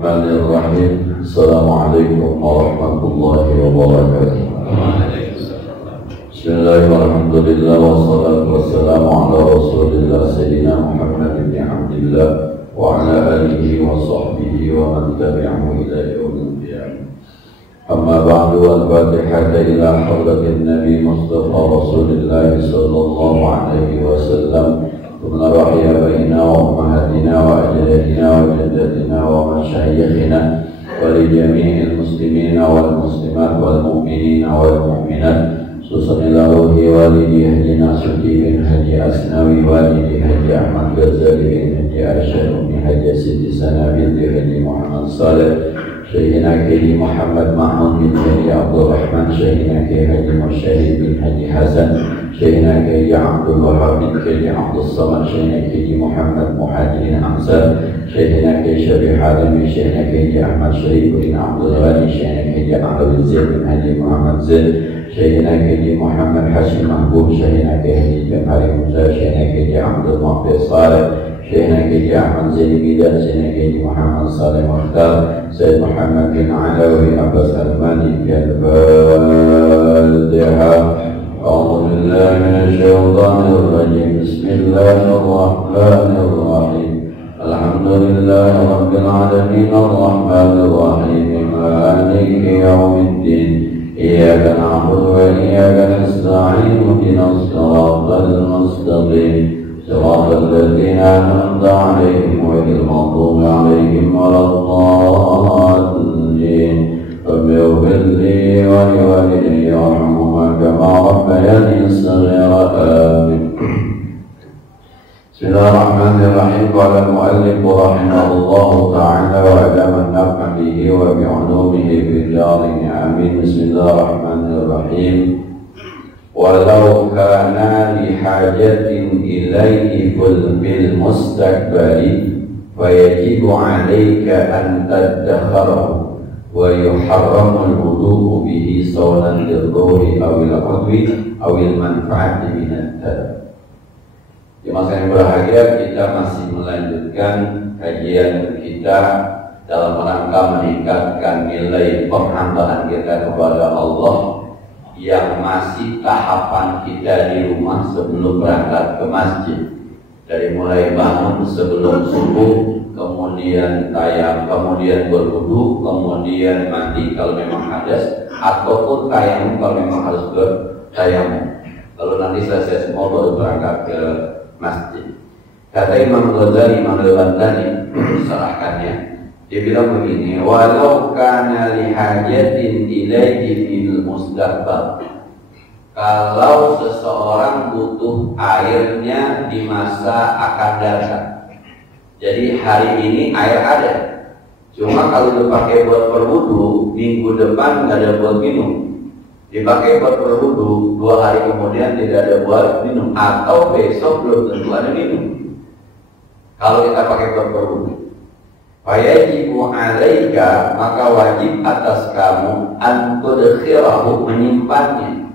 Bismillahirrahmanirrahim. Assalamualaikum warahmatullahi wabarakatuh. Bismillahirrahmanirrahim. Wassalatu wassalamu ala Rasulillah Sayyidina Muhammad bin Abdillah wa ala alihi wa sahbihi wa man tabi'ahu ila yaumil qiyamah. Amma ba'du, al-Fatihah ila hadratin Nabi Mustafa Rasulillah sallallahu alaihi wasallam. ثم رحيا بيننا وأمهاتنا وأجدادنا وجداتنا ومشايخنا ولجميع المسلمين والمسلمات والمؤمنين والمؤمنات خصوصا إلى روح والدي هدي ناصري بن هدي أسنوي والدي هدي أحمد غزالي بن هدي أرشد بن هدي سيدي سنا بنت هدي محمد صالح شيخنا كيدي محمد محمود بن هدي عبد الرحمن شيخنا كيدي مشاهد بن هدي حسن شيخنا كيدي عبد الوهاب بن كيدي عبد الصمد شيخنا كيدي محمد مهاجرين أنصار شيخنا كيدي شبيح عالمي شيخنا كيدي أحمد شريف بن عبد الغني شيخنا كيدي عبد بن زيد بن هدي محمد زيد شيخنا كيدي محمد حسن محبوب شيخنا كيدي جمال موسى شيخنا كيدي عبد المغفر صالح شيخنا كيدي أحمد زين بيدان شيخنا كيدي محمد صالح مختار سيد محمد بن علوي عباس الماني كالفاتحة. أعوذ بالله من الشيطان الرجيم. بسم الله الرحمن الرحيم. الحمد لله رب العالمين الرحمن الرحيم مالك يوم الدين إياك نعبد وإياك نستعين اهدنا الصراط المستقيم صراط الذين أنعمت عليهم غير المغضوب عليهم ولا الضالين. رب اغفر لي ولوالدي وارحمهما كما ربياني صغيرا. آمين. بسم الله الرحمن الرحيم. قال المؤلف رحمه الله تعالى وأدام النفع به وبعلومه في الدارين. آمين. بسم الله الرحمن الرحيم. ولو كان لحاجة إليه في المستقبل فيجب عليك أن تدخره ويحرم الوضوء به صونا للظهر أو العضو أو المنفعة من التلف. Di masa yang berbahagia, kita masih melanjutkan kajian kita dalam rangka meningkatkan nilai penghambaan kita kepada Allah yang masih tahapan kita di rumah sebelum berangkat ke masjid. Dari mulai bangun sebelum subuh, kemudian tayang, kemudian berwudu, kemudian mandi kalau memang hadas, ataupun tayamum kalau memang harus bertayamum. Lalu nanti selesai semua baru berangkat ke masjid. Kata Imam Ghazali, Imam Al-Bantani mensyarahkannya, dia bilang begini, walau kana lihajatin ilaihi fil mustaqbal. Kalau seseorang butuh airnya di masa akan datang. Jadi hari ini air ada, cuma kalau dipakai buat berwudu, minggu depan nggak ada buat minum. Dipakai buat berwudu, 2 hari kemudian tidak ada buat minum, atau besok belum tentu ada minum. Kalau kita pakai buat berwudu, fayajibu alaika, maka wajib atas kamu an tudkhirahu, menyimpannya.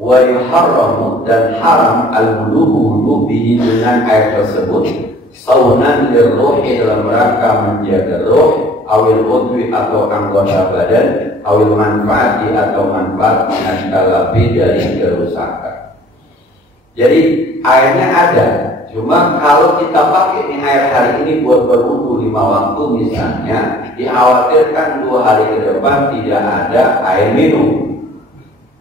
Wa yuharramu, dan haram al-wudu bihi, dengan air tersebut, saunan lirruhi, dalam rangka menjaga ruh, awil udwi, atau anggota badan, awil manfaati, atau manfaat minat-kalabi, dari kerusakan. Jadi airnya ada, cuma kalau kita pakai ini air hari ini buat berwudu 5 waktu misalnya, dikhawatirkan 2 hari ke depan tidak ada air minum.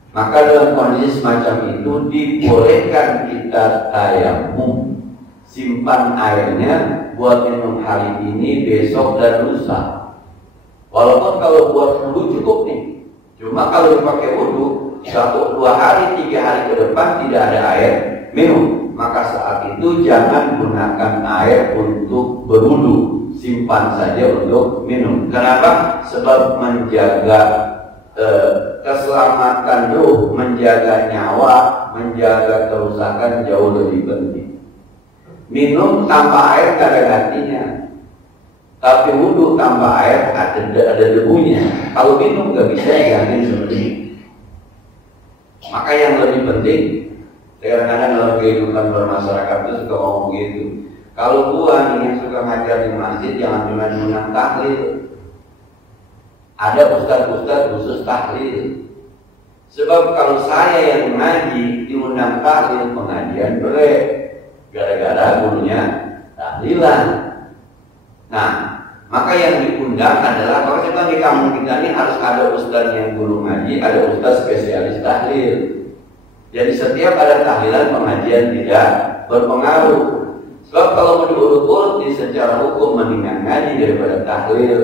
Maka dalam kondisi semacam itu dibolehkan kita tayamum, simpan airnya buat minum hari ini, besok, dan lusa. Walaupun kalau buat wudu cukup nih, cuma kalau dipakai wudu 1, 2 hari, 3 hari ke depan tidak ada air minum, maka saat itu jangan gunakan air untuk berwudu, simpan saja untuk minum. Kenapa? Sebab menjaga keselamatan ruh, menjaga nyawa, menjaga kerusakan jauh lebih penting. Minum tanpa air gak ada gantinya, tapi wudu tanpa air ada debunya. Kalau minum gak bisa diganti seperti ini. Maka yang lebih penting, kadang-kadang dalam kehidupan bermasyarakat itu suka ngomong gitu, Kalau gua nih yang suka ngajar di masjid, jangan cuma diundang tahlil. Ada ustaz-ustaz khusus tahlil. Sebab kalau saya yang ngaji diundang tahlil pengajian break, gara-gara gurunya tahlilan. Nah, maka yang diundang adalah kalau kita di kampung kita ini harus ada ustaz yang guru ngaji, ada ustaz spesialis tahlil. Jadi setiap ada tahlilan pengajian tidak berpengaruh. Sebab kalau mau diurut-urut di secara hukum mendingan ngaji daripada tahlil.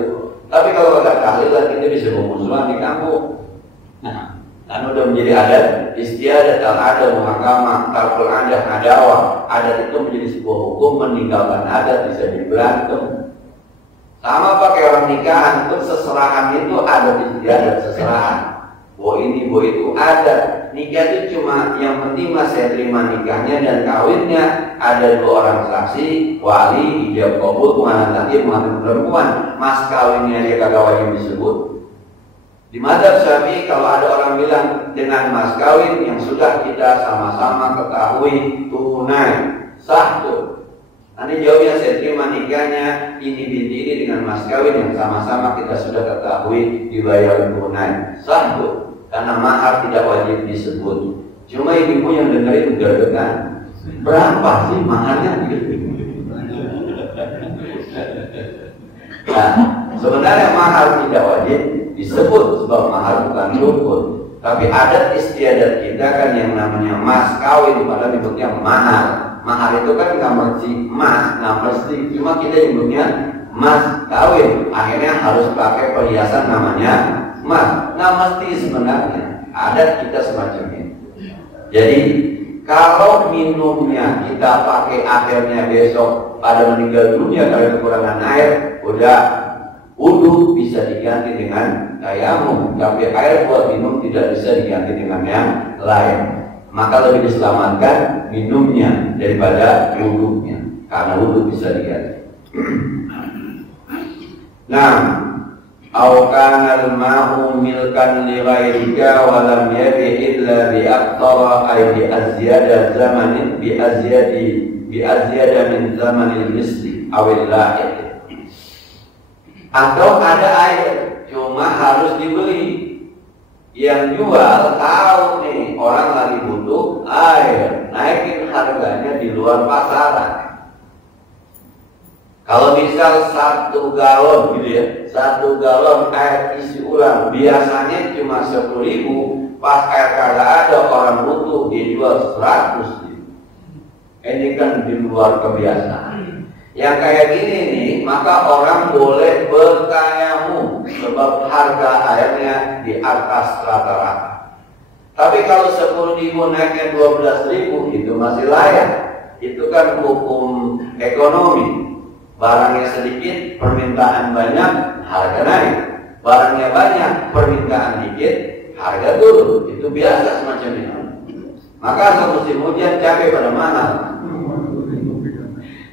Tapi kalau ada tahlilan kita bisa bermusuhan di kampung. Nah, kan udah menjadi adat istiadat, al-adat, muhakamah, tarkul adat, adawah. Adat itu menjadi sebuah hukum, meninggalkan adat bisa diberantem. Sama pakai orang nikahan pun seserahan itu adat istiadat seserahan. Bahwa ini, bahwa itu adat. Nikah itu cuma yang penting mas saya terima nikahnya dan kawinnya. Ada 2 orang saksi, wali, ijab kabul, pengantin laki, pengantin perempuan. Mas kawinnya dia kagak wajib disebut. Di madzhab Syafi'i kalau ada orang bilang dengan mas kawin yang sudah kita sama-sama ketahui tunai sah tuh. Nanti jawabnya saya terima nikahnya ini binti ini dengan mas kawin yang sama-sama kita sudah ketahui dibayar tunai sah tuh. Karena mahar tidak wajib disebut. Cuma ibu yang dengerin udah berapa sih maharnya? Nah, sebenarnya mahar tidak wajib disebut sebab mahar bukan rukun. Tapi adat istiadat kita kan yang namanya mas kawin, padahal nyebutnya mahar. Mahar itu kan nggak mesti mas, nggak mesti. Cuma kita nyebutnya mas kawin. Akhirnya harus pakai perhiasan namanya mas. Nggak mesti sebenarnya. Adat kita semacam ini. Jadi kalau minumnya kita pakai akhirnya besok pada meninggal dunia karena kekurangan air, udah wudu bisa diganti dengan tayamum. Tapi air buat minum tidak bisa diganti dengan yang lain. Maka lebih diselamatkan minumnya daripada wudunya, karena wudu bisa diganti. Nah, au kana al-ma'u milkan li ghairika wa lam yabi illa bi aqtara ay bi azyada zamanin bi azyada min zamanil misli awil lahiq. Atau ada air cuma harus dibeli. Yang jual tahu nih orang lagi butuh air, naikin harganya di luar pasaran. Kalau misal 1 galon gitu ya, 1 galon air isi ulang biasanya cuma 10.000, pas air kagak ada orang butuh dia jual 100. Ini kan di luar kebiasaan. Yang kayak gini nih, maka orang boleh bertayamum sebab harga airnya di atas rata-rata. Tapi kalau 10.000 naiknya 12.000 itu masih layak. Itu kan hukum ekonomi. Barangnya sedikit, permintaan banyak, harga naik. Barangnya banyak, permintaan dikit, harga turun. Itu biasa semacam ini. Maka saat musim hujan cabai pada mahal.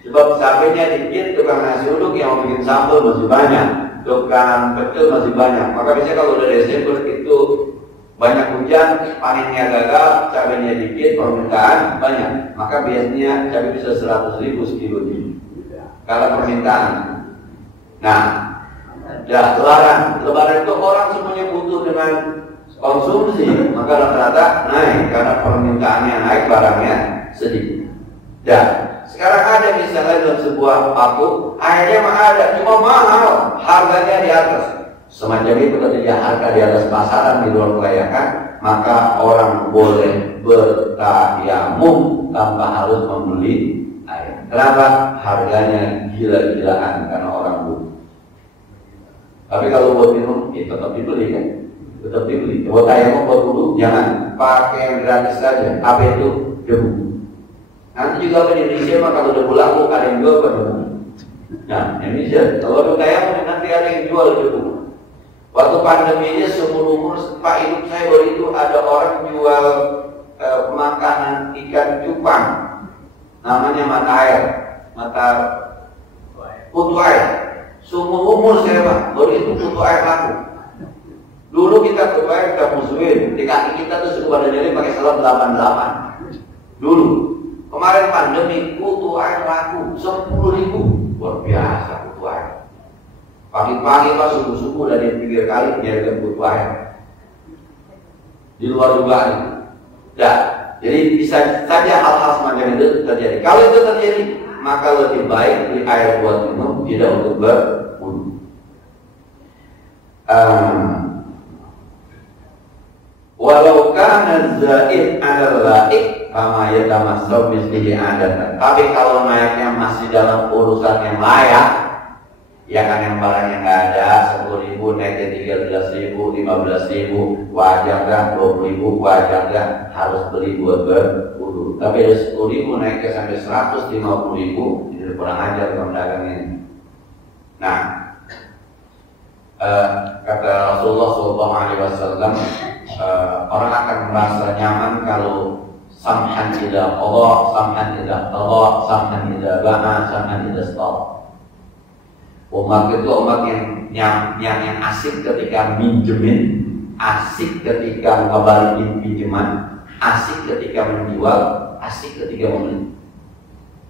Sebab cabainya dikit, tukang nasi uduk yang mau bikin sambal masih banyak, tukang pecel masih banyak. Maka biasanya kalau udah Desember itu banyak hujan, panennya gagal, cabainya dikit, permintaan banyak. Maka biasanya cabai bisa 100.000 sekilo ini. Kalau permintaan. Nah, lebaran itu orang semuanya butuh dengan konsumsi, maka rata-rata naik karena permintaannya naik, barangnya sedikit. Sekarang ada misalnya dalam sebuah paku, airnya mah ada, cuma mahal, harganya di atas. Semacam itu ketika harga di atas pasaran di luar kelayakan, maka orang boleh bertayamum tanpa harus membeli air. Kenapa? Harganya gila-gilaan karena orang butuh. Tapi kalau buat minum, ya tetap dibeli kan? Tetap dibeli. Buat tayamum, buat wudhu, jangan pakai yang gratis saja. Apa itu? Debu. Nanti juga di Indonesia mah kalau debu laku ada yang jual pada debu. Nah, Indonesia kalau ada tayamum nanti ada yang jual debu. Waktu pandeminya seumur umur Pak hidup saya baru itu ada orang jual makanan ikan cupang, namanya mata air, putu air. Seumur umur saya Pak baru itu putu air laku. Dulu kita putu air kita musuhin, di kaki kita tuh suku badan jadi pakai salam 88. Dulu Kemarin pandemi kutu air laku 10.000, luar biasa kutu air. Pagi-pagi pas subuh-subuh dari pinggir kali nyari kutu air. Di luar dugaan. Nah, jadi bisa saja hal-hal semacam itu terjadi. Kalau itu terjadi, maka lebih baik beli air buat minum, tidak untuk berwudu. Walau kana zaid 'ala laik kama yatamassaw mislihi adatan. Tapi kalau naiknya masih dalam urusan yang layak, ya kan, yang barangnya nggak ada, 10.000 naiknya 13.000, 15.000, wajar kan? 20.000 wajar kan? Harus beli buat berwudu. Tapi ada 10.000 naiknya sampai 150.000, itu kurang ajar tukang dagang ini. Nah, kata Rasulullah SAW, orang akan merasa nyaman kalau samhan idza qada, samhan idza qada, samhan idza ba'a, samhan idza stara. Umat itu umat yang asik ketika minjemin, asik ketika ngabalikin pinjaman, asik ketika menjual, asik ketika membeli.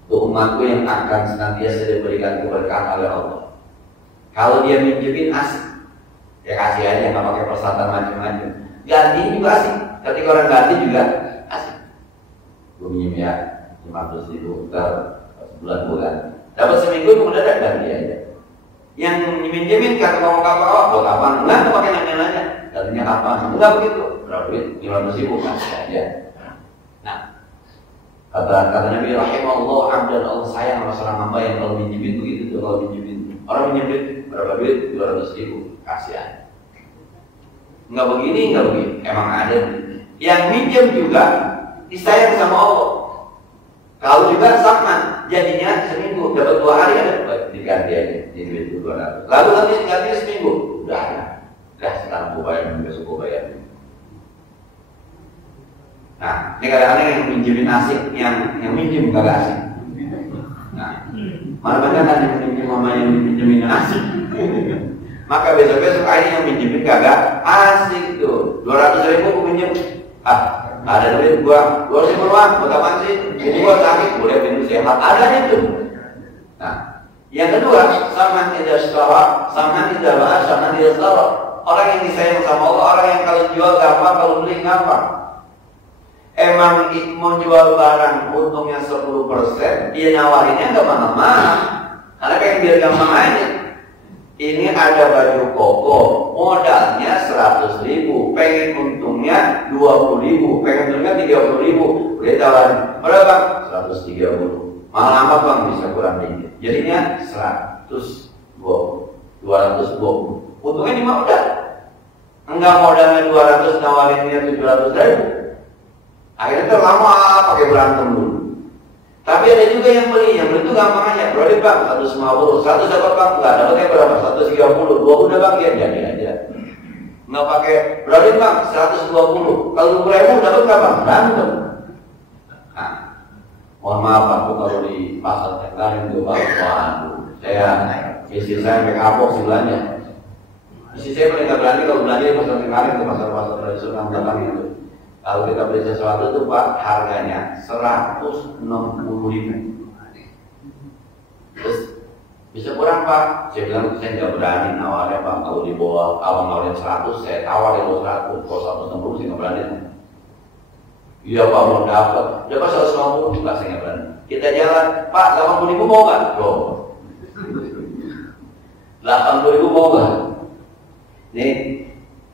Itu umatku yang akan senantiasa diberikan keberkahan oleh Allah. Kalau dia minjemin asik, ya kasih aja, nggak pakai persyaratan macam-macam. Ganti juga asik, ketika orang ganti juga asik. Gue minjem ya 500.000 sebulan bulan, dapat seminggu kemudian ada ganti aja. Yang minjemin kata ngomong apa buat apa? Enggak pakai nanya-nanya, gantinya apa? Enggak begitu. Berapa duit? 500.000 kasih aja. Nah, kata Nabi rahimahullah, abdan Allah sayang sama seorang hamba yang kalau minjemin begitu tuh, kalau minjemin orang minjemin berapa duit? 200.000 kasih aja. Enggak begini, enggak begini. Emang ada yang minjem juga disayang sama Allah. Kalau juga sama, jadinya seminggu dapat 2 hari ada diganti aja, jadi duit 200. Lalu ganti seminggu, udah ada. Sekarang gue bayar, besok gue bayar. Nah, ini kadang-kadang yang minjemin asik, yang minjem gak asik. Nah, mana banyak kan yang minjem sama yang minjemin asik. Maka besok-besok akhirnya yang minjemin kagak asik tuh. 200.000 gue minjem, ada duit gua 200.000 doang, buat apaan sih? Ini gua sakit, boleh minum sehat, ada itu. Nah, yang kedua, sama tidak setara, sama tidak bahas, sama tidak setara. Orang yang disayang sama Allah, orang yang kalau jual gampang, kalau beli gampang. Emang mau jual barang untungnya 10%, dia nawarinnya nggak mahal-mahal, karena pengen biar gampang aja. Ini ada baju koko, modalnya 100.000, pengen untungnya 20.000, pengen untungnya 30.000, boleh tawarin berapa? 130. Mahal amat bang, bisa kurang dikit. Jadinya 120, 220. Untungnya 5 udah. Enggak modalnya 200, nawarinnya 700.000. Akhirnya terlama pakai berantem dulu. Tapi ada juga yang beli itu gampang aja. Berapa bang? 150, 100 dapat bang? Enggak, dapatnya berapa? 130, 20 udah bang, ya jadi aja. Nggak pakai, berapa bang? 120. Kalau 20.000 dapat berapa? Berantem. Nah, mohon maaf aku kalau di pasar yang lain itu bang, waduh, istri saya sampai kapok sih belanja. Istri saya paling nggak berani kalau belanja di pasar yang lain itu pasar-pasar tradisional belakang itu. Kalau kita beli sesuatu itu Pak, harganya 160.000. Terus bisa kurang Pak? Saya bilang saya nggak berani nawarnya Pak. Kalau di bawah awal nawarin 100, saya tawar di bawah 100. Kalau 160 saya nggak berani. Iya Pak, mau dapat. Dapat 150 juga saya nggak berani. Kita jalan, Pak 80.000 mau nggak? Loh, 80.000 mau nggak? Nih.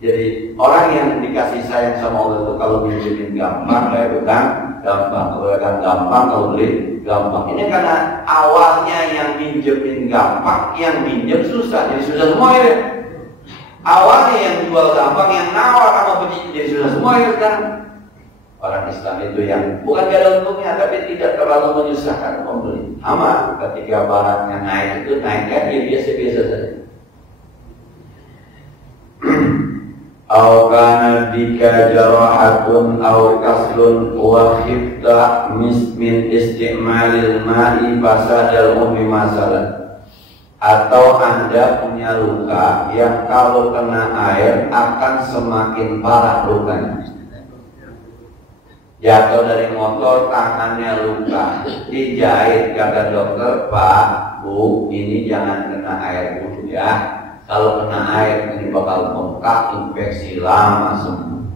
Jadi orang yang dikasih sayang sama Allah itu kalau minjemin gampang, bayar utang gampang, kalau utang gampang, kalau beli gampang. Ini karena awalnya yang minjemin gampang, yang minjem susah, jadi susah semua ya. Awalnya yang jual gampang, yang nawar sama penjual jadi susah semua ya sekarang. Orang Islam itu yang bukan gak ada untungnya, tapi tidak terlalu menyusahkan pembeli. Sama ketika barangnya naik itu naiknya dia biasa-biasa saja. Aw kana bika jarahatun aw kaslun wa khifta min isti'malil ma'i fasadal ummi masalah. Atau Anda punya luka yang kalau kena air akan semakin parah lukanya. Jatuh dari motor, tangannya luka, dijahit, kata dokter, Pak, Bu, ini jangan kena air dulu ya. Kalau kena air ini bakal bengkak, infeksi lama sembuh.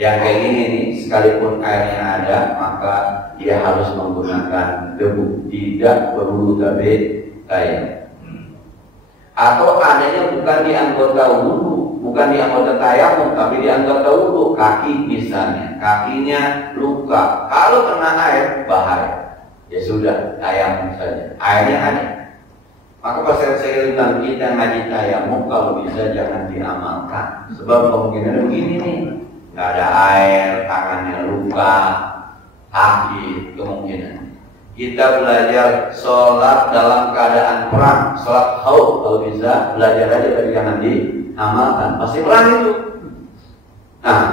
Yang kayak gini nih, sekalipun airnya ada, maka dia harus menggunakan debu, tidak perlu air. Atau adanya bukan di anggota wudhu, bukan di anggota tayamum, tapi di anggota wudhu, kaki misalnya, kakinya luka. Kalau kena air bahaya, ya sudah tayamum saja. Airnya ada. Maka pas saya bilang kita ngaji tayamum kalau bisa jangan diamalkan, sebab kemungkinan begini nih, nggak ada air, tangannya luka, kaki kemungkinan. Kita belajar sholat dalam keadaan perang, sholat khauf kalau bisa belajar aja tapi jangan diamalkan, pasti perang itu. Nah,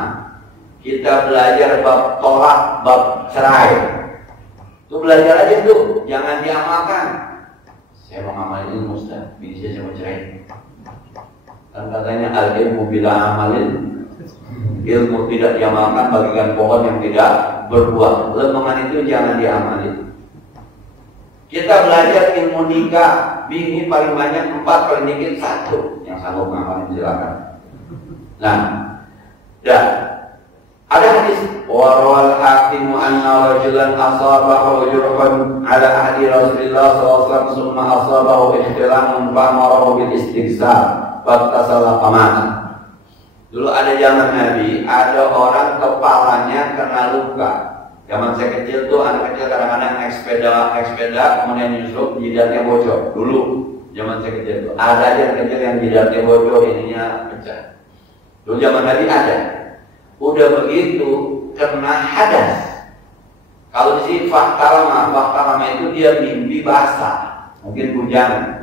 kita belajar bab tolak, bab cerai, itu belajar aja tuh, jangan diamalkan. Saya mau ngamalin ilmu Ustaz, bini saya mau cerai. Kan katanya al-ilmu bila amalin, ilmu tidak diamalkan bagikan pohon yang tidak berbuah. Lemongan itu jangan diamalin. Kita belajar ilmu nikah, bini paling banyak 4, paling dikit 1. Yang sanggup ngamalin silakan. Nah, dan ada hadis warawal hakimu anna rajulan asabahu jurhun ala ahdi Rasulillah SAW summa asabahu ihtilamun fa'amarahu bil istighsar fattasala qamata. Dulu ada zaman Nabi, ada orang kepalanya kena luka. Zaman saya kecil tuh, anak kecil kadang-kadang naik sepeda, kemudian nyusruk, jidatnya bocor. Dulu, zaman saya kecil tuh, ada aja yang kecil yang jidatnya bocor, ininya pecah. Dulu zaman Nabi ada. Udah begitu, kena hadas. Kalau di sini faktalama itu dia mimpi basah, mungkin hujan.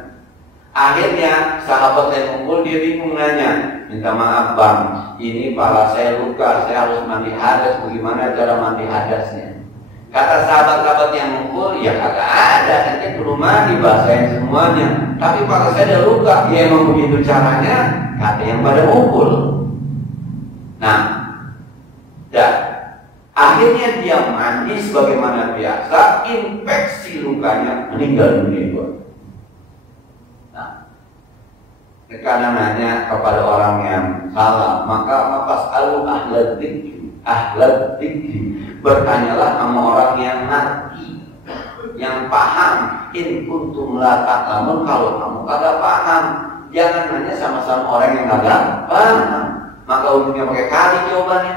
Akhirnya sahabat yang ngumpul, dia bingung nanya, minta maaf bang, ini pala saya luka, saya harus mandi hadas, bagaimana cara mandi hadasnya? Kata sahabat-sahabat yang ngumpul, ya kagak ada, nanti perlu mandi, basahin semuanya. Tapi pala saya ada luka, ya emang begitu caranya, kata yang pada ngumpul. Nah, dan akhirnya dia mandi sebagaimana biasa, infeksi lukanya, meninggal dunia. Karena nanya kepada orang yang salah, maka fas'alu ahla dzikri, bertanyalah sama orang yang ngerti, yang paham. In kuntum la ta'lamun, kalau kamu kagak paham, jangan nanya sama-sama orang yang kagak paham. Maka ujungnya pakai kali jawabannya.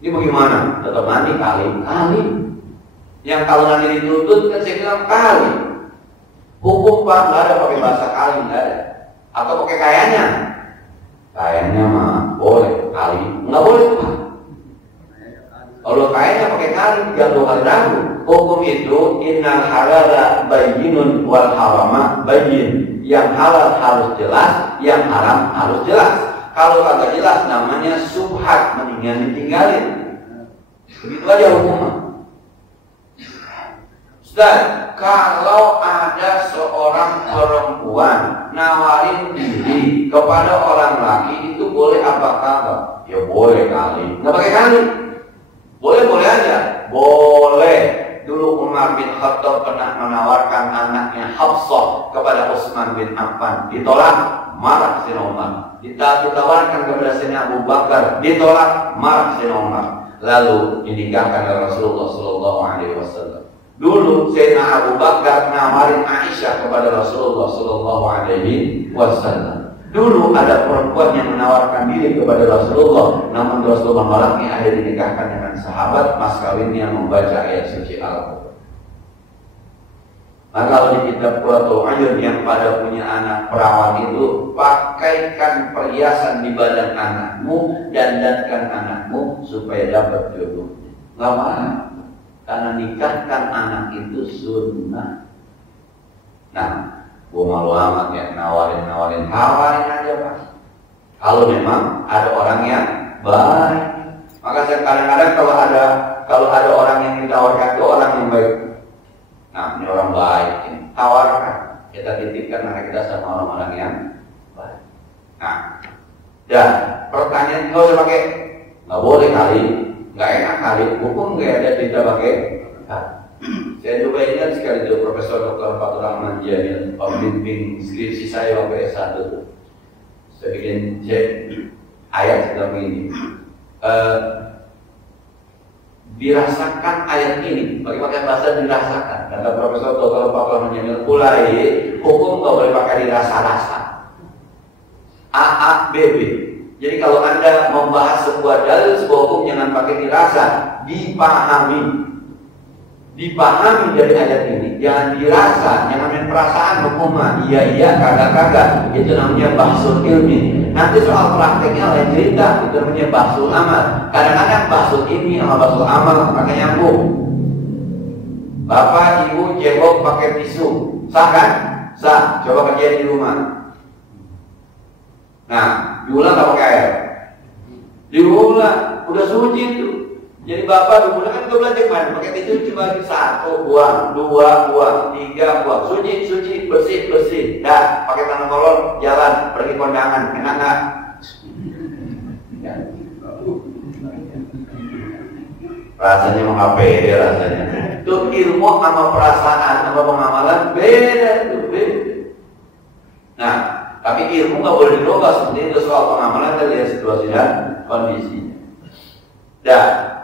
Ini bagaimana? Tetap mandi kali. Yang kalau nanti dituntut kan saya bilang kali. Hukum Pak nggak ada pakai bahasa kali, nggak ada. Atau pakai kayaknya mah boleh, kali nggak boleh Pak. Kalau kayaknya pakai kali 3 kali ragu. Hukum itu innal halala bayyinun wal harama bayyin. Yang halal harus jelas, yang haram harus jelas. Kalau kagak jelas namanya subhat, mendingan ditinggalin. Begitu aja hukumnya. Ustaz, kalau ada seorang perempuan nawarin diri kepada orang laki, itu boleh apa kagak? Ya boleh kali. Nggak pakai kali. Boleh aja. Boleh. Dulu Umar bin Khattab pernah menawarkan anaknya Hafsah kepada Utsman bin Affan. Ditolak, marah Sayyidina Umar. Ditawarkan kepada Sayyidina Abu Bakar. Ditolak, marah Sayyidina Umar. Lalu dinikahkan oleh Rasulullah SAW. Dulu Sayyidina Abu Bakar nawarin Aisyah kepada Rasulullah SAW. Dulu ada perempuan yang menawarkan diri kepada Rasulullah, namun Rasulullah menolaknya, akhirnya dinikahkan dengan sahabat, mas kawinnya membaca ayat suci Al-Quran. Maka kalau di kitab Qurratul Ayun yang pada punya anak perawan itu, pakaikan perhiasan di badan anakmu, dandankan anakmu supaya dapat jodohnya. Gak marah. Karena nikahkan anak itu sunnah. Nah, gua malu amat ya nawarin aja Pak. Kalau memang ada orang yang baik, maka saya kadang-kadang kalau ada orang yang ditawarkan itu orang yang baik. Nah, ini orang baik, ini tawarkan. Kita titipkan anak kita sama orang-orang yang baik. Nah, dan pertanyaan kalau saya pakai nggak boleh kali. nggak enak kali, hukum nggak ada cerita pakai kata. Saya coba ingat sekali itu Profesor Dr. Fathur Rahman Jamil pembimbing skripsi saya waktu S1 tuh. Saya bikin ayat seperti ini. Dirasakan ayat ini, pakai bahasa dirasakan. Kata Profesor Dr. Fathur Rahman Jamil, mulai hukum nggak boleh pakai dirasa-rasa. AABB. Jadi kalau Anda membahas sebuah dalil, sebuah hukum jangan pakai dirasa, dipahami. Dipahami dari ayat ini, jangan dirasa, jangan main perasaan hukumnya, iya, kagak, itu namanya bahsul ilmi. Nanti soal prakteknya lain cerita, itu namanya bahsul amal. Kadang-kadang bahsul ilmi sama bahsul amal pakai nyambung. Bapak, ibu, jebok pakai tisu, sah kan? Sah, coba kerjain di rumah. Nah, diulang tak pakai air. Diulang, udah suci tuh. Jadi bapak dulu kan juga belajar main pakai tisu cuma 1 buang, 2 buang, 3 buang, suci, bersih, dah pakai tangan kolor, jalan pergi kondangan, enak nggak? Ya. Rasanya mau apa ya rasanya? Itu ilmu sama perasaan sama pengamalan beda tuh, beda. Nah, tapi ilmu nggak boleh dirubah seperti itu. Soal pengamalan kita lihat situasi dan kondisinya. Dah.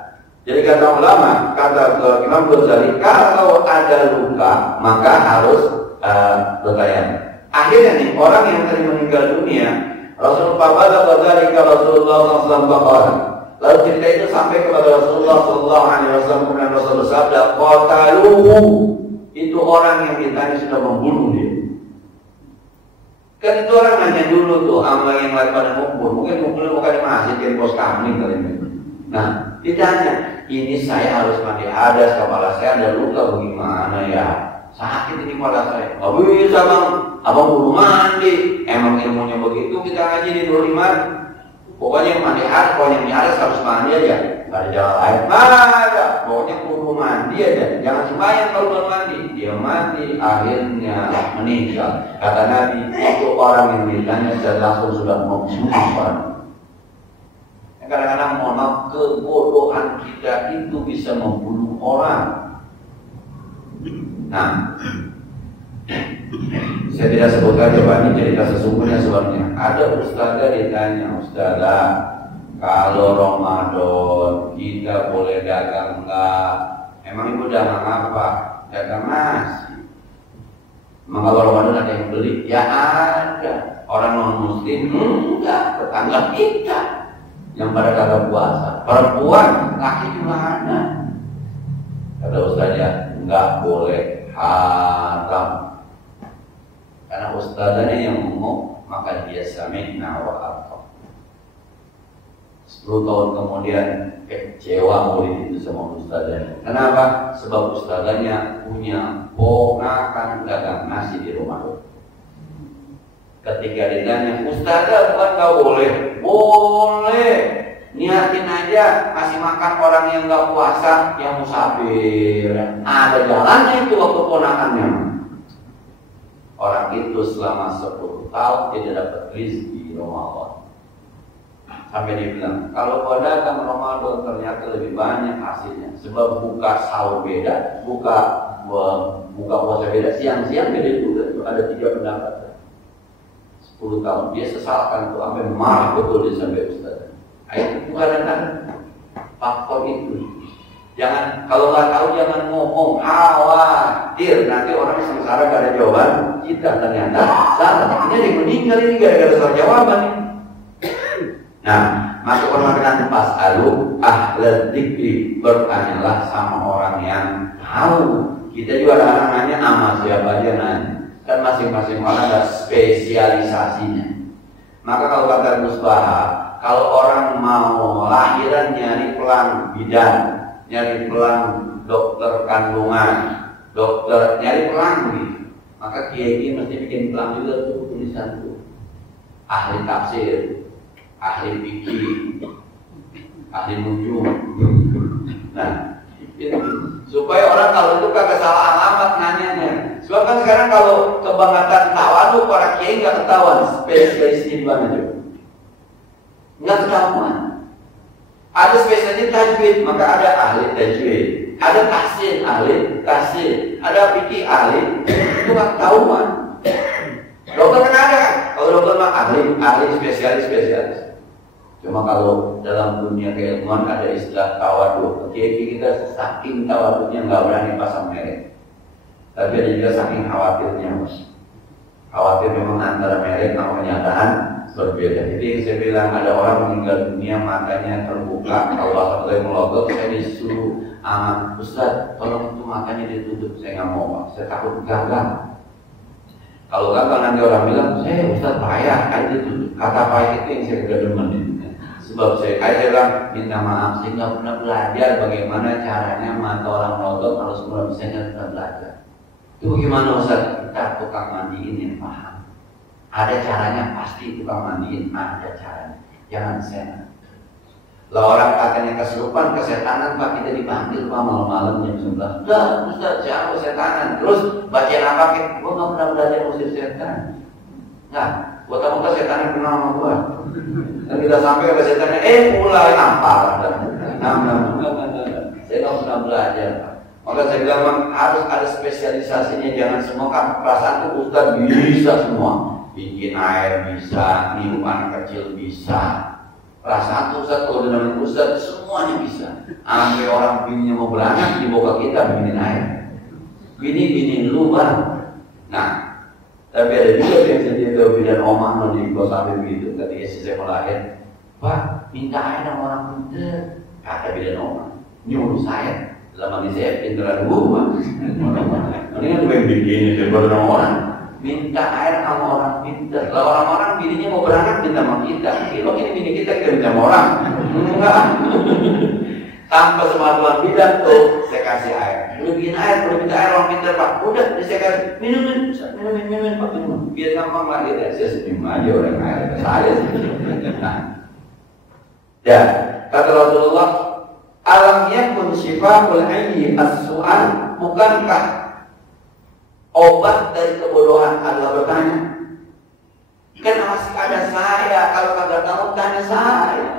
Jadi kata ulama, kata Imam Ghazali, kalau ada luka maka harus bertayamum. Akhirnya nih orang yang tadi meninggal dunia, Rasulullah SAW, lalu cerita itu sampai kepada Rasulullah SAW, kemudian Rasul bersabda, qataluhu, itu orang yang ditanya sudah membunuh dia. Kan itu orang nanya dulu tuh, amal yang lain pada ngumpul, mungkin ngumpulnya bukan di masjid, jadi pos kamling kali ini. Nah, ditanya, ini saya harus mandi hadas, kepala saya ada luka, bagaimana ya? Sakit ini kepala saya. Gak bisa bang, abang buru mandi. Emang ilmunya begitu, kita ngaji di Nuriman. Pokoknya mandi hadas, pokoknya mandi hadas harus mandi aja. Gak ada jalan lain, ada. Pokoknya buru mandi aja. Jangan sembahyang kalau belum mandi. Dia mandi, akhirnya meninggal. Kata Nabi, itu orang yang ditanya saya langsung sudah membunuh. Kadang-kadang mohon maaf, kebodohan kita itu bisa membunuh orang. Nah, saya tidak sebutkan jawaban ini cerita sesungguhnya sebabnya. Ada ustazah ditanya, ustazah, kalau Ramadan kita boleh dagang enggak? Emang ibu dagang apa? Dagang nasi. Emang kalau Ramadan ada yang beli? Ya ada. Orang non muslim enggak, tetangga kita yang pada kagak puasa, perempuan, laki juga ada. Kata ustaznya, enggak boleh, haram. Karena ustaznya yang ngomong, maka dia sami'na wa ata'na. 10 tahun kemudian kecewa murid itu sama ustaznya. Kenapa? Sebab ustaznya punya ponakan dagang nasi di rumah. Ketika ditanya, ustazah bukan gak boleh? Boleh. Niatin aja kasih makan orang yang gak puasa, yang musafir. Ada jalannya itu waktu ponakannya. Orang itu selama 10 tahun tidak dapat rezeki Ramadan. Sampai dia bilang, kalau kau datang Ramadan ternyata lebih banyak hasilnya. Sebab buka sahur beda, buka puasa beda, siang-siang beda juga. Ada 3 pendapat. 10 tahun, dia sesalkan tuh sampai marah betul dia sampai ustaz. Itu bukan faktor itu. Jangan, kalau nggak tahu jangan ngomong, khawatir nanti orang sengsara gak ada jawaban. Kita ternyata salah. Ini yang meninggal ini gara-gara salah jawaban. Nah, masuk permasalahan pas'alu ahlal dzikri, bertanyalah sama orang yang tahu. Kita juga ada orang nanya nama siapa aja nanya. Kan masing-masing orang ada spesialisasinya. Maka kalau kata Musbaha, kalau orang mau lahiran nyari pelang bidan, nyari pelang dokter kandungan, dokter nyari pelang gitu, maka kiai mesti bikin pelang juga tuh tulisan tuh. Ahli tafsir, ahli fikih, ahli nujum. Nah, itu supaya orang kalau itu kagak salah alamat nanyanya. Sebab kan sekarang kalau kebangatan tawadhu para kiai nggak ketahuan spesialisnya di mana juga, nggak ketahuan. Ada spesialnya tajwid, maka ada ahli tajwid. Ada tahsin, ahli tahsin. Ada fikih, ahli. Itu nggak ketahuan. Dokter kan ada kan? Kalau dokter mah ahli spesialis. Cuma kalau dalam dunia keilmuan ada istilah tawaduk. Kiai kita saking tawaduknya nggak berani pasang merek. Tapi ada juga saking khawatirnya, Mas. Khawatir memang antara merek sama kenyataan berbeda. Jadi saya bilang ada orang meninggal dunia matanya terbuka, Allah mulai melotot, saya disuruh Ustaz, tolong itu matanya ditutup. Saya nggak mau, Pak. Saya takut gagal. Kalau gagal nanti orang bilang, saya Ustaz payah, kayak ditutup. Kata payah itu yang saya tidak demen. Sebab saya bilang minta maaf, saya nggak pernah belajar bagaimana caranya mata orang melotot kalau semua bisa nggak belajar. Itu bagaimana Ustaz? Kita tukang mandiin yang paham. Ada caranya, pasti tukang mandiin ada caranya. Jangan senang. Lah orang katanya kesurupan, kesetanan, Pak, kita dipanggil Pak malam-malam jam 11. Udah, Ustaz, saya kesetanan. Terus bacain apa? Gue nggak pernah belajar musik setan. Nah, buat kamu kesetanan kenal sama gue. Dan kita sampai ke setannya, mulai nampar. Saya nggak pernah belajar, Pak. Maka saya bilang harus ada spesialisasinya. Jangan semua kan perasaan tuh Ustaz bisa semua. Bikin air bisa, minum anak kecil bisa. Perasaan tuh Ustaz, kalau dengan Ustaz semuanya bisa. Sampai orang bininya mau beranak dibawa kita bikinin air. Bini lu Bang. Nah, tapi ada juga yang sendiri bidan omah di kos Habib itu ketika istri saya melahir. Pak, minta air sama orang pinter. Kata bidan omah, nyuruh saya. Lama ini saya pinteran gua. Mendingan gue bikin daripada orang. Minta air sama orang pintar. Kalau orang-orang bininya mau beranak minta sama kita. Kalau ini bini kita minta sama orang. Enggak. Tanpa sematuan bidan tuh saya kasih air. Lu bikin air, kalau minta air orang pintar Pak. Udah, saya kasih minum Pak, minum. Biar gampang lah gitu. Saya senyum aja orang air ke saya. Nah. Ya, kata Rasulullah, alam yakun syifa'ul ayyi as-su'al, bukankah obat dari kebodohan adalah bertanya? Kan masih ada saya, kalau kagak tahu tanya saya.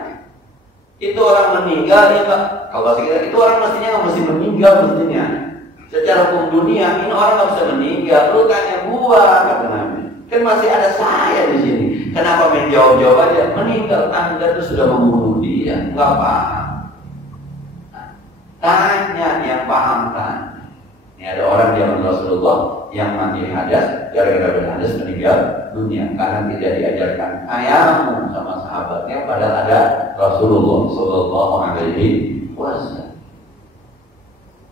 Itu orang meninggal ya Pak. Kalau kita itu orang mestinya nggak mesti meninggal mestinya. Secara hukum dunia ini orang nggak bisa meninggal. Lu tanya gua kata Nabi. Kan masih ada saya di sini. Kenapa main jawab-jawab aja? Meninggal Anda itu sudah membunuh dia. Nggak paham. Tanya yang paham kan. Ini ada orang zaman Rasulullah yang mandi hadas, gara-gara berhadas meninggal dunia karena tidak diajarkan tayammum sama sahabatnya, padahal ada Rasulullah Sallallahu Alaihi Wasallam.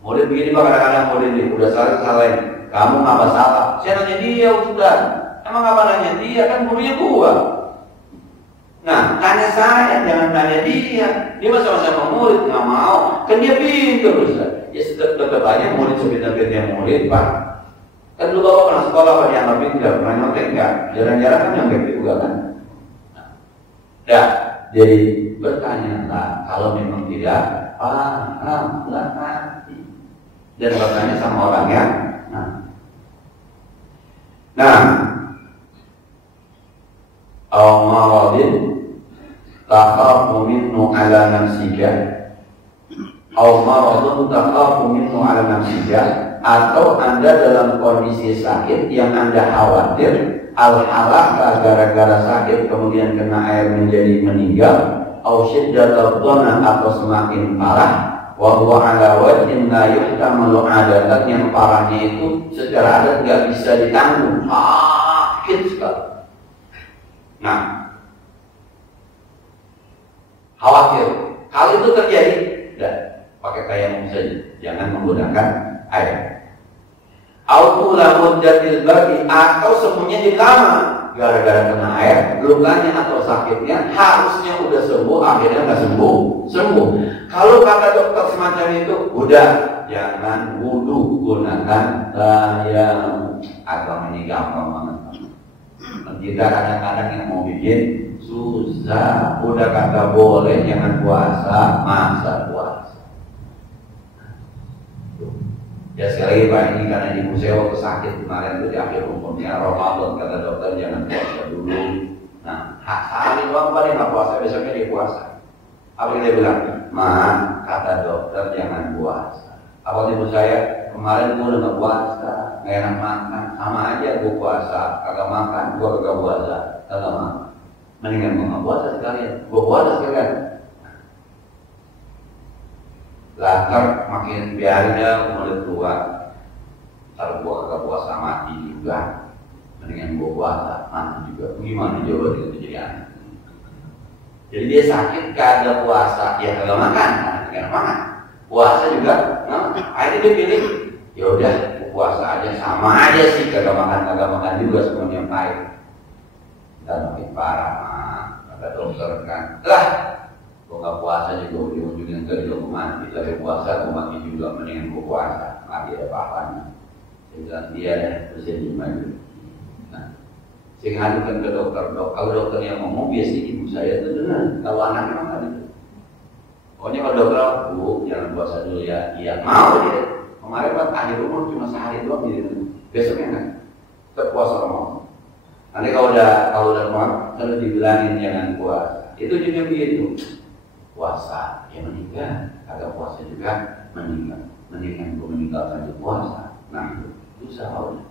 Murid begini Pak, kadang-kadang murid ini udah salahin, kamu ngapa salah? Saya nanya dia Ustaz, emang ngapa nanya dia, kan gurunya gua. Nah, tanya saya, jangan tanya dia. Dia sama-sama murid, nggak mau. Kan dia pintar Ustaz. Ya tetap aja murid sepintar-pintarnya murid Pak. Kan dulu Bapak pernah sekolah Pak, dianggap pintar, pernah nyontek nggak? Jarang-jarang kan nyontek juga kan. Nah, jadi bertanyalah kalau memang tidak paham, nggak ngerti. Dan bertanya sama orangnya. Nah, al-maradin takhafu minhu ala nafsika, al-maradun takhafu minhu ala nafsika, atau Anda dalam kondisi sakit yang Anda khawatir al-halaka gara-gara sakit kemudian kena air menjadi meninggal, au syiddatul dhana atau semakin parah, wa huwa ala wajhin la yuhtamalu adatan, yang parahnya itu secara adat nggak bisa ditanggung, sakit sekali. Nah, khawatir kalau itu terjadi, udah pakai tayamum saja, jangan menggunakan air. Autula muddatil bagi, atau semuanya lama gara-gara kena air, lukanya atau sakitnya harusnya udah sembuh, akhirnya nggak sembuh. Kalau kata dokter semacam itu, udah jangan wudu, gunakan tayamum. Agama ini gampang banget. Kita kadang-kadang yang mau bikin susah, udah kata boleh jangan puasa, masa puasa. Ya sekali lagi Pak, ini karena ibu saya waktu sakit kemarin itu di akhir umurnya Ramadan, kata dokter jangan puasa dulu. Nah, sehari doang Pak dia nggak puasa, besoknya dia puasa. Apa yang dia bilang? kata dokter jangan puasa. Apa ibu saya kemarin gue udah nggak puasa, nggak enak makan, sama aja gue puasa, kagak makan, gue kagak puasa, kagak makan. Mendingan gue nggak puasa sekalian, gue puasa sekalian. Lapar makin biarin ya mulai keluar. Ntar gue kagak puasa mati juga. Mendingan gue puasa mati juga. Gimana coba dia kejadian? Jadi dia sakit kagak puasa, ya kagak makan, kagak makan. Puasa juga, akhirnya dia pilih, ya udah puasa aja, sama aja sih kagak makan juga semuanya pahit. Dan makin parah, kata dokter kan, lah, gua nggak puasa juga ujung-ujungnya nggak juga mati, tapi puasa gua mati juga, mendingan gua puasa, mati ada apa-apanya. Saya bilang dia deh, terus dia gimana? Nah, saya ngadukan ke dokter, kalau dokter yang ngomong biasanya ibu saya itu benar, kalau anaknya makan itu. Pokoknya kalau dokter, bu, jangan puasa dulu ya. Iya, mau dia. Kemarin kan akhir umur cuma sehari doang gitu. Besoknya kan, tetap puasa mau. Nanti kalau udah mau, terus dibilangin jangan puasa. Itu juga begitu. Puasa, ya meninggal. Agak puasa juga meninggal. Mendingan gue meninggalkan itu puasa. Nah itu sahaja.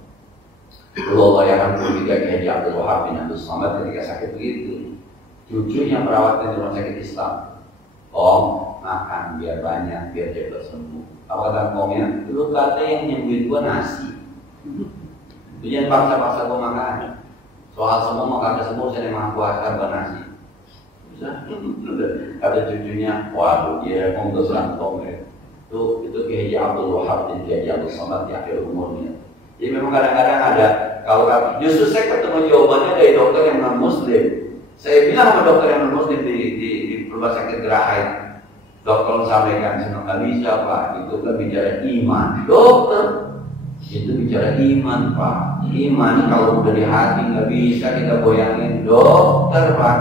Dulu Allah yang akan ketika Haji Abdul Wahab bin Abdul Samad ketika sakit begitu, cucunya perawatnya di rumah sakit Islam. Om, makan biar banyak, biar cepat sembuh. Apa kata omnya? Lu kata yang nyembuhin gua nasi. Lu jangan paksa-paksa gua makan. Soal semua mau kata sembuh, saya memang puasa gua nasi. Bisa? Kata cucunya, waduh dia mau terserang ya. Itu Haji Abdul Wahab dan Haji Abdul Samad di akhir umurnya. Jadi memang kadang-kadang ada, kalau justru saya ketemu jawabannya dari dokter yang non Muslim. Saya bilang sama dokter yang non Muslim di rumah sakit Geraha, dokter sampaikan, nggak bisa pak, itu kan bicara iman. Dokter, itu bicara iman pak. Iman kalau udah di hati nggak bisa kita goyangin. Dokter pak,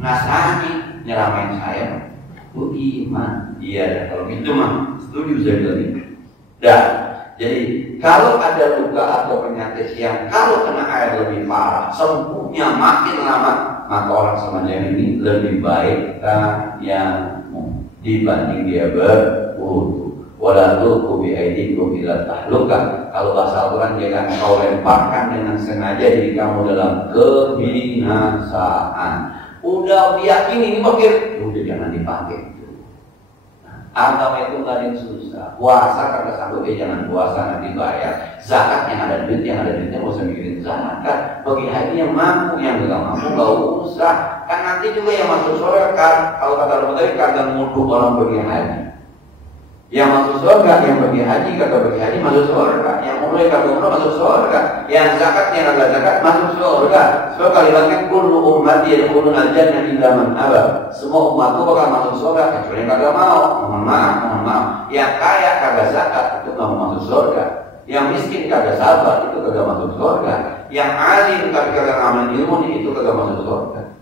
ngasani nyeramain saya. Itu iman. Iya, kalau gitu mah setuju saya bilang. Dan jadi kalau ada luka atau penyakit yang kalau kena air lebih parah, sembuhnya makin lama, maka orang semacam ini lebih baik tayammum dibanding dia berwudu. Wala tulqu bi aydikum ila tahlukah. Kalau bahasa Al-Quran jangan kau lemparkan dengan sengaja diri kamu dalam kebinasaan. Udah diyakini ini fakir, udah jangan dipakai. Agama itu nggak ada yang susah. Puasa kagak sanggup ya jangan puasa, nanti bayar. Zakat yang ada duitnya nggak usah mikirin zakat. Bagi haji yang mampu, yang nggak mampu nggak usah. Kan nanti juga yang masuk surga kan. Kalau kata Rasul tadi kagak mutu orang bagi haji. Yang masuk surga, yang bagi haji kagak bagi haji masuk surga. Yang umroh kagak umroh masuk surga. Yang zakat yang kagak zakat masuk surga. Sebab kalimatnya kullu ummati yadkhuluna al-jannah illa man aba. Semua umatku bakal masuk surga kecuali yang kagak mau. Mohon maaf. Yang kaya kagak zakat itu nggak mau masuk surga. Yang miskin kagak sabar itu kagak masuk surga. Yang alim kagak ngamalin ilmu itu kagak masuk surga.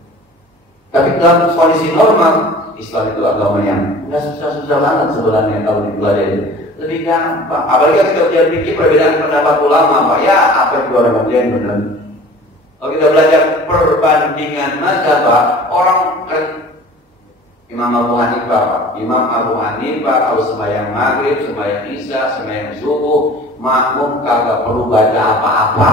Tapi dalam kondisi normal, Islam itu agama yang nggak susah-susah banget sebenarnya kalau dipelajari. Lebih gampang. Apalagi kita belajar fikih perbedaan pendapat ulama, Pak. Ya apa yang orang bacain benar. Kalau kita belajar perbandingan mazhab, orang Imam Abu Hanifah kalau sembahyang maghrib, sembahyang isya, sembahyang subuh, makmum kagak perlu baca apa-apa.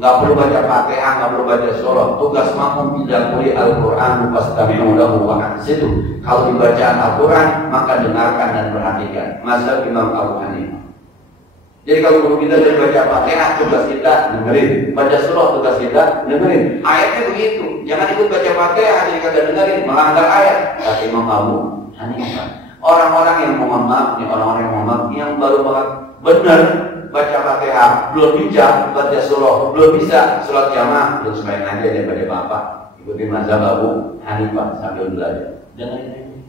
Nggak perlu baca Fatihah, nggak perlu baca surah. Tugas makmum tidak boleh Al-Quran fastami'u lahu wa ansitu. Kalau dibacaan Al-Quran maka dengarkan dan perhatikan. Mazhab Imam Abu Hanifah. Jadi kalau guru kita dari baca Fatihah, tugas kita dengerin. Baca surah, tugas kita dengerin. Ayatnya begitu. Jangan ikut baca Fatihah jadi kagak dengerin, melanggar ayat. Kata Imam Abu Hanifah. Orang-orang yang mohon maaf, yang baru banget benar baca Fatihah, belum bisa baca surah, belum bisa sholat jamaah, belum sembahyang aja dia pada bapak. Ikuti mazhab Abu Hanifah sambil belajar. Jangan ini.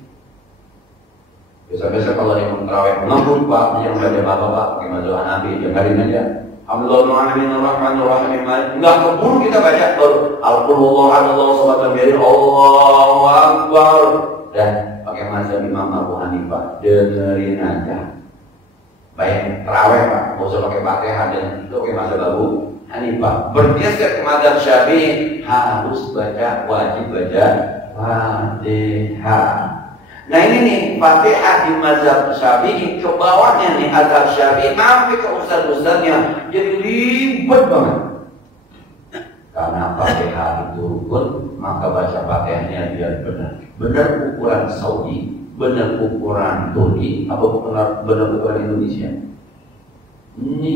Biasa-biasa kalau ada yang terawih ngambung pak, yang baca bapak pakai mazhab Hanafi, dengerin aja. Alhamdulillahirrahmanirrahim. Enggak keburu kita baca baru Allahu subhanahu Allahu akbar. Dan pakai mazhab Imam Abu Hanifah, dengerin aja. Baik terawih pak, nggak usah pakai Fatihah dan itu pakai mazhab Abu Hanifah. Bergeser ke mazhab Syafi'i harus baca, wajib baca Fatihah. Nah ini nih Fatihah di mazhab Syafi'i ke bawahnya nih azhab Syafi'i sampai ke ustaz-ustaznya jadi ribet banget. Karena Fatihah itu rukun, maka baca Fatihahnya biar benar. Benar ukuran Saudi, benar ukuran Turki, apa benar ukuran Indonesia. Ini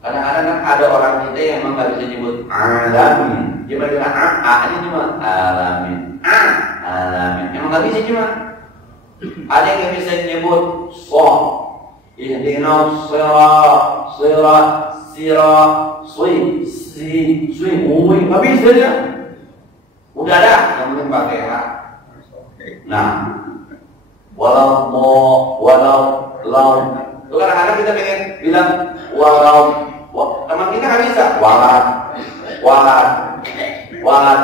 kadang-kadang kan ada orang kita yang memang nggak bisa nyebut alamin. Dia bilang ini cuma alamin, alamin. Emang nggak bisa cuma. Ada yang nggak bisa nyebut so. Ihdinas sirat sui, nggak bisa dia. Udah dah, yang penting Fatihah. Nah, walau kadang-kadang kita pengen bilang teman kita nggak bisa walado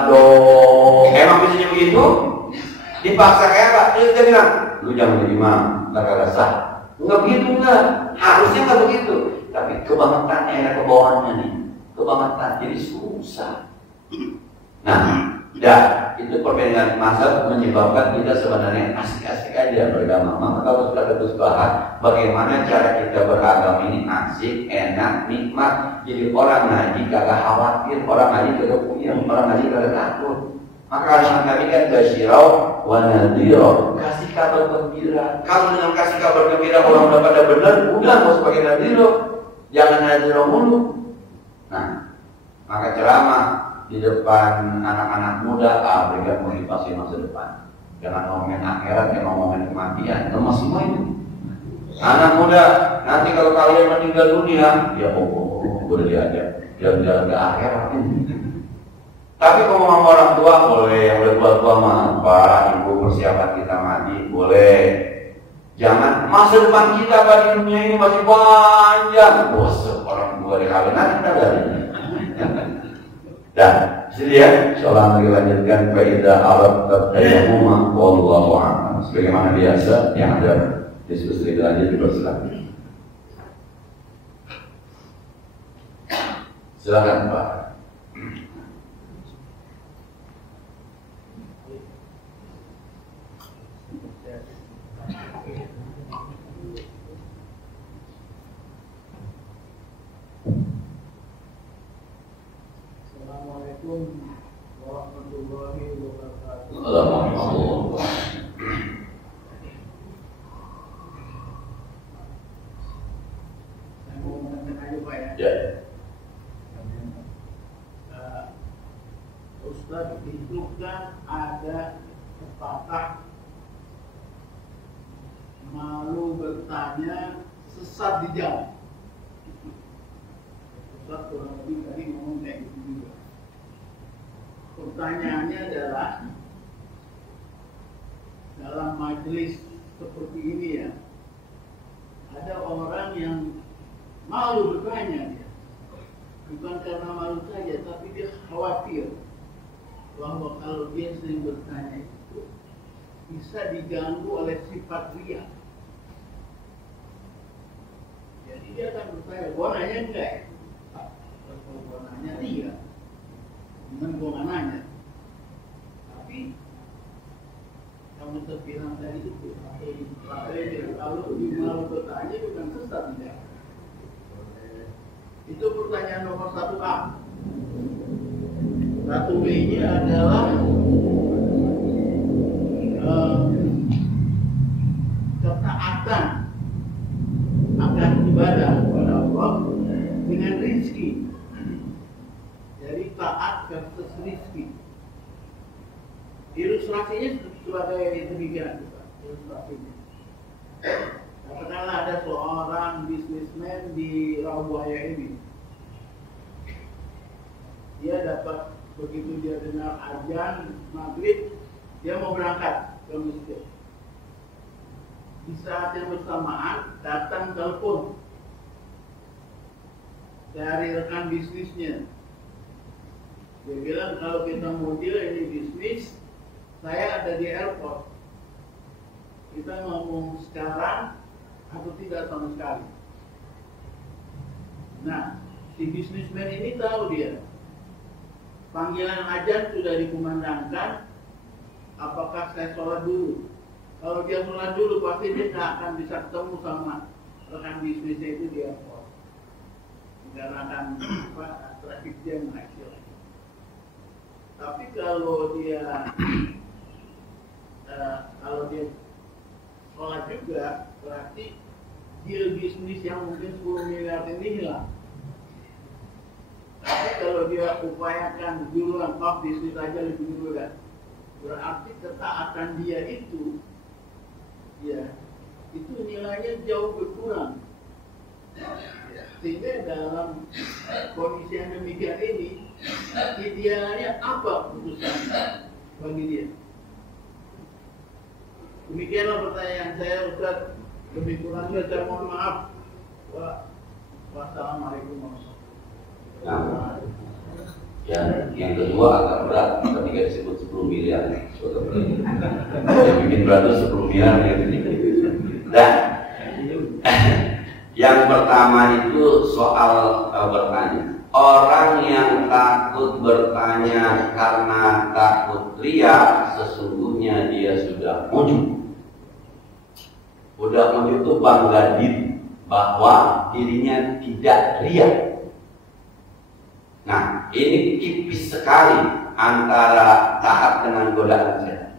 emang bisa begitu dipaksa kayak apa? Terus kita bilang lu jangan jadi imam nggak kagak sah. Nggak begitu, nggak harusnya nggak begitu, tapi kebangetannya ada ke bawahnya nih, kebangetan jadi susah. Nah, itu perbedaan mazhab menyebabkan kita sebenarnya asik-asik aja beragama. Maka kalau sudah terus bahas bagaimana cara kita beragama ini asik, enak, nikmat. Jadi orang ngaji kagak khawatir, orang ngaji kagak puyeng, orang ngaji kagak takut. Maka aliran kami kan basyirau wa nadhirau, kasih kabar gembira. Kalau dengan kasih kabar gembira orang udah pada benar, udah nggak usah pakai nadhirau, jangan nadhirau mulu. Nah, maka ceramah di depan anak-anak muda, berikan motivasi masa depan. Jangan ngomongin akhirat, jangan ngomongin kematian, lemas semua itu. Anak muda, nanti kalau kalian meninggal dunia, ya boleh diajak jalan-jalan ke akhirat. Tapi kalau ngomong orang tua boleh, yang udah tua-tua mah, Pak, Ibu persiapan kita mati, boleh. Jangan, masa depan kita pada dunia ini masih panjang. Bos, orang tua dikawin nanti kita dari. Dan sini ya, insyaallah lagi lanjutkan faedah alat tadayumma wallahu a'lam. Sebagaimana biasa yang ada diskusi lanjut dipersilakan. Silakan Pak. Assalamualaikum warahmatullahi wabarakatuh. Alhamdulillah. Saya mau menanyakan aja Pak ya. Ya. Ustaz, itu kan ada pepatah malu bertanya sesat di jalan. Ustaz kurang lebih tadi ngomong kayak gitu juga. Pertanyaannya adalah dalam majelis seperti ini ya, ada orang yang malu bertanya dia. Bukan karena malu saja, tapi dia khawatir bahwa kalau dia sering bertanya itu bisa diganggu oleh sifat ria. Jadi dia akan bertanya, gua nanya enggak ya? Kalau gua nanya iya, cuman gua nggak nanya. Tapi kamu terbilang tadi itu, kalau malu bertanya bukan sesat tidak. Itu pertanyaan nomor 1A. 1B-nya adalah ketaatan akan ibadah kepada Allah dengan rizki. Jadi taat versus rizki. Ilustrasinya sebagai demikian, ilustrasinya. Katakanlah ada seorang bisnismen di Rawabuaya ini. Dia dapat, begitu dia dengar azan maghrib, dia mau berangkat ke masjid. Di saat yang bersamaan datang telepon dari rekan bisnisnya. Dia bilang kalau kita mau deal ini bisnis, saya ada di airport. Kita ngomong sekarang atau tidak sama sekali. Nah, si bisnismen ini tahu dia panggilan azan sudah dikumandangkan. Apakah saya sholat dulu Kalau dia sholat dulu pasti dia nggak akan bisa ketemu sama rekan bisnisnya itu di airport. Dikarenakan traffic jam hasil. Tapi kalau dia sholat juga, berarti deal bisnis yang mungkin 10 miliar ini hilang. Tapi kalau dia upayakan duluan bisnis aja lebih dulu kan, berarti ketaatan dia itu, ya, itu nilainya jauh berkurang. Sehingga dalam kondisi yang demikian ini, idealnya apa putusan bagi dia? Demikianlah pertanyaan saya, Ustaz. Lebih kurangnya saya mohon maaf. Wassalamualaikum warahmatullahi wabarakatuh. Yang kedua agak berat ketika disebut 10 miliar. Yang bikin berat itu 10 miliar Dan yang pertama itu soal bertanya. Orang yang takut bertanya karena takut riya, sesungguhnya dia sudah ujub. Udah ujub itu bangga diri bahwa dirinya tidak riya. Nah, ini tipis sekali antara taat dengan godaan setan.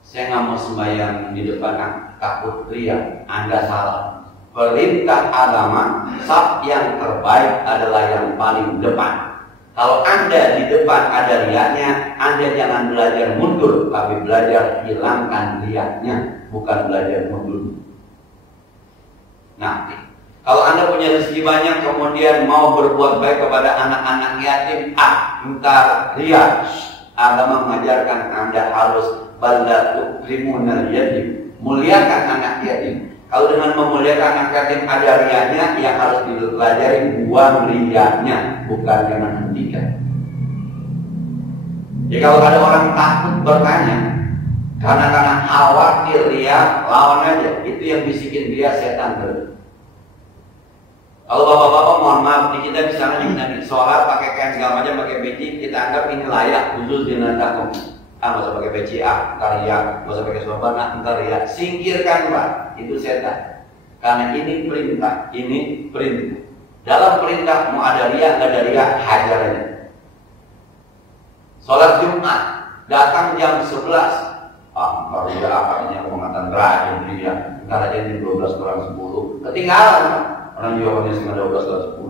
Saya nggak mau sembahyang di depan takut riya. Anda salah. Perintah agama, saf yang terbaik adalah yang paling depan. Kalau Anda di depan ada riyanya, Anda jangan belajar mundur, tapi belajar hilangkan riyanya, bukan belajar mundur. Nah, kalau Anda punya rezeki banyak, kemudian mau berbuat baik kepada anak-anak yatim, entar riya. Agama mengajarkan Anda harus bala tukrimunal yatim, muliakan anak yatim. Kalau dengan memuliakan anak yatim ada riyanya, yang harus dipelajari buang riyanya, bukan jangan hentikan. Jadi kalau ada orang takut bertanya karena khawatir riya, lawan aja. Itu yang bisikin dia setan terus. Kalau bapak-bapak mohon maaf, di kita misalnya kita sholat pakai kain segala macam, pakai peci, kita anggap ini layak khusus dengan takum. Nggak usah pakai peci, ntar riya, nggak usah pakai suapana, ntar riya. Singkirkan Pak, itu setan. Karena ini perintah, ini perintah. Dalam perintah mau ada riya, nggak ada riya, hajar aja. Sholat Jumat, datang jam 11. Kalau riya apa ini yang mengatakan rajin riya, ntar aja ini 12 kurang 10, ketinggalan Pak. Orang jawabannya setengah 12 kurang 10.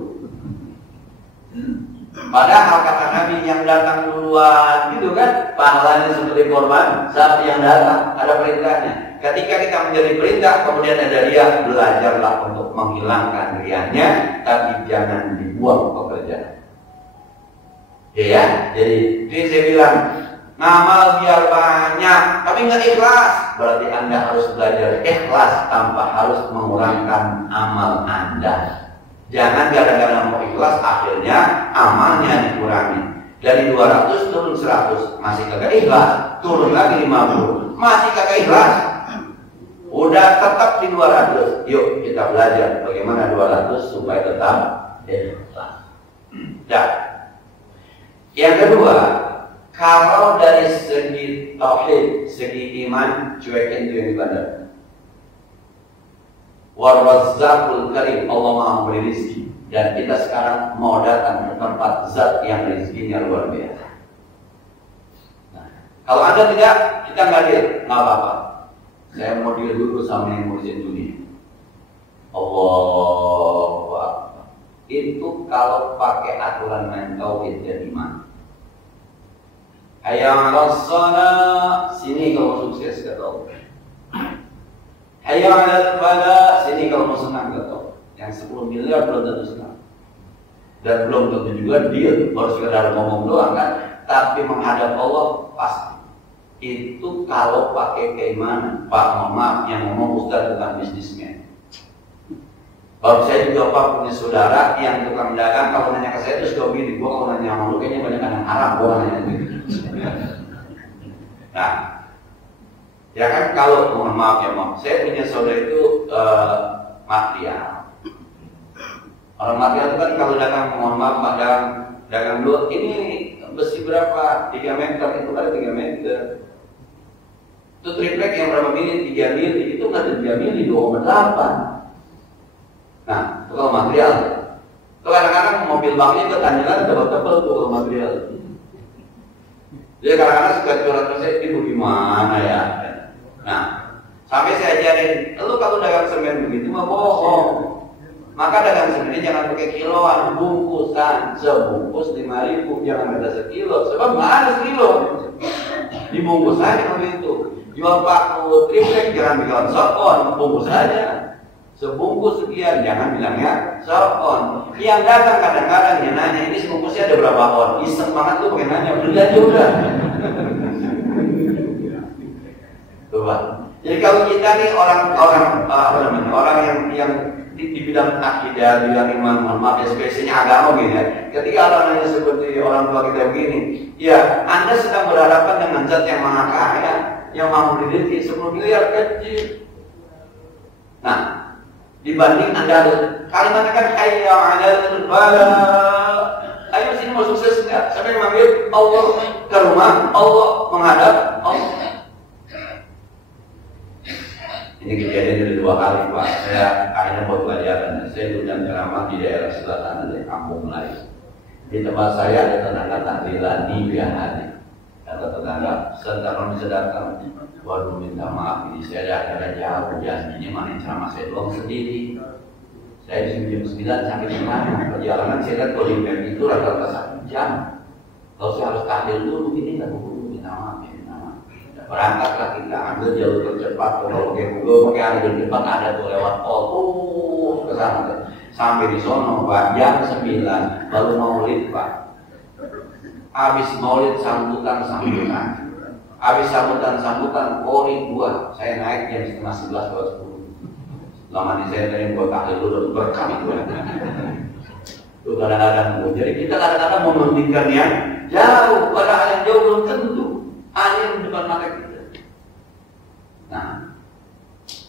Padahal kata Nabi yang datang duluan gitu kan, pahalanya seperti korban saat yang datang, ada perintahnya. Ketika kita menjadi perintah kemudian ada riya, belajarlah untuk menghilangkan riyanya, tapi jangan dibuang pekerjaan. Ya, jadi saya bilang ngamal biar banyak tapi nggak ikhlas, berarti Anda harus belajar ikhlas tanpa harus mengurangkan amal Anda. Jangan gara-gara mau ikhlas akhirnya amalnya dikurangi. Dari 200 turun 100, masih kagak ikhlas. Turun lagi 50, masih kagak ikhlas. Udah tetap di 200. Yuk kita belajar bagaimana 200 supaya tetap ikhlas. Dan yang kedua, kalau dari segi tauhid, segi iman, cuekin itu yang ibadah. War-Razzaqul Karim, Allah Maha memberi rezeki. Dan kita sekarang mau datang ke tempat zat yang rezekinya luar biasa. Nah, kalau Anda tidak, kita nggak deal, nggak apa-apa. Saya mau deal dulu sama yang ngurusin dunia. Allahu Akbar. Itu kalau pakai aturan main tauhid dan iman. Hayya 'alas shalah, sini kalau sukses kata Allah. Hayya 'alal falah, sini kalau mau senang kata Allah. Yang 10 miliar belum tentu senang. Dan belum tentu juga dia baru sekedar ngomong doang kan, tapi menghadap Allah pasti. Itu kalau pakai keimanan. Pak, mohon maaf yang ngomong Ustaz bukan bisnismen. Baru saya juga Pak punya saudara yang tukang dagang, kalau nanya ke saya terus kau gini, gua kalau nanya sama lu kayaknya banyak yang Arab, gua nanya gitu. Nah, ya kan kalau mohon maaf ya Mam, saya punya saudara itu material. Orang material itu kan kalau dagang mohon maaf Pak, dagang dulu ini besi berapa? 3 meter, itu kan 3 meter. Itu triplek yang berapa mili? 3 mili. Itu nggak ada 3 mili, 2,8. Nah, itu kalau material. Itu kadang-kadang mobil baknya ketanjakan tebal-tebal tuh kalau material. Jadi kadang-kadang suka curhat saya, itu gimana ya? Nah, sampai saya ajarin, lu kalau dagang semen begitu mah bohong. Maka dagang semen ini jangan pakai kiloan, bungkusan. Sebungkus 5.000, jangan ada sekilo. Sebab nggak ada sekilo. Dibungkus aja kalau itu. Jual 40 triplek, jangan bilang sokon, bungkus aja. Sebungkus sekian, jangan bilangnya sokon. Yang datang kadang-kadang yang nanya, ini sebungkusnya ada berapa on? Iseng banget tuh pakai nanya, beli aja udah. Coba. Jadi kalau kita nih orang yang di bidang akidah, di bidang iman, mohon maaf ya, spesialnya agama gitu ya. Ketika orang nanya seperti orang tua kita begini, ya Anda sedang berhadapan dengan zat yang maha kaya, yang mampu didirikan 10 miliar kecil. Nah, dibanding Anda harus kalimatnya kan hayya 'alal falah. Ayo sini mau sukses enggak? Sampai memanggil Allah ke rumah, Allah menghadap Allah. Ini kejadian dari 2 kali Pak. Saya akhirnya buat pelajaran. Saya diundang ceramah di daerah sebelah sana dari Kampung Melayu. Di tempat saya ada tetangga tahlilan di Biahani. Kata tetangga, sedang sedangkan. Waduh minta maaf ini saya ada jauh janjinya mana ceramah saya doang sendiri. Saya di jam 9 sampai di mana? Perjalanan saya lihat kalau di map itu rata-rata 1 jam. Kalau saya harus tahlil dulu ini nggak perlu minta maaf. Berangkatlah kita ambil jalur tercepat. Kalau pakai Google pakai jalur tercepat ada tuh lewat tol ke sana. Sampai di sono Pak jam 9 baru maulid Pak. Habis maulid sambutan. Habis sambutan kori 2. Saya naik jam setengah 11 lewat 10. Lama di saya tadi buat tahlil dulu berkah itu. Itu kadang-kadang. Jadi kita kadang-kadang mementingkan yang jauh, padahal yang jauh belum tentu. Ada di depan mata kita. Nah,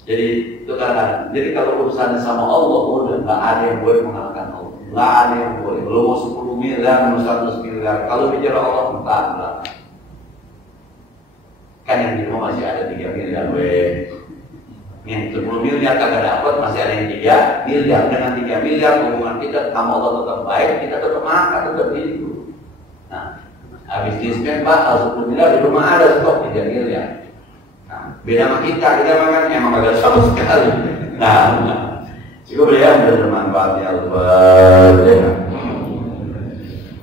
jadi itu kadang-kadang. Jadi kalau urusan sama Allah udah nggak ada yang boleh mengalahkan Allah. Nggak ada yang boleh. Kalau mau 10 miliar, mau 100 miliar. Kalau bicara Allah enggak. Kan yang di rumah masih ada 3 miliar, yang 10 miliar kagak dapat, masih ada yang 3 miliar. Dengan 3 miliar hubungan kita sama Allah tetap baik, kita tetap makan, tetap hidup. Nah, habis dispen Pak, 10 miliar di rumah ada stok 3 miliar. Nah, beda sama kita makan emang agak sama sekali. Nah, cukup ya, bermanfaat ya Allah.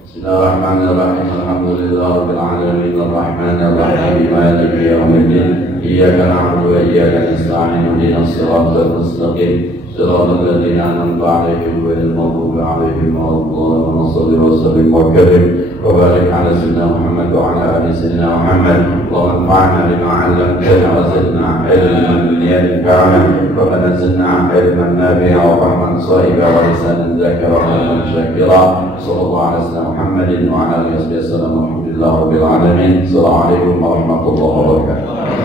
Bismillahirrahmanirrahim. Alhamdulillahirabbil alamin arrahmanir rahim maliki yaumiddin. Iyyaka na'budu wa iyyaka nasta'in. Ihdinas siratal mustaqim. Siratal ladzina an'amta 'alaihim ghairil maghdubi 'alaihim waladdallin. Shalli wa sallim wa karim wa barik 'ala sayyidina Muhammad wa 'ala ali sayyidina Muhammad. Allahumma anfa'na bima 'allamtana wa zidna 'ilman yanfa'una wa zidna 'ilman nafi'a wa rahmatan sa'iba wa lisanan dzakira wa qalban syakira. Sallallahu alaihi wasallam Muhammadin wa 'ala alihi wasallam. Alhamdulillah rabbil alamin. Assalamualaikum warahmatullahi wabarakatuh.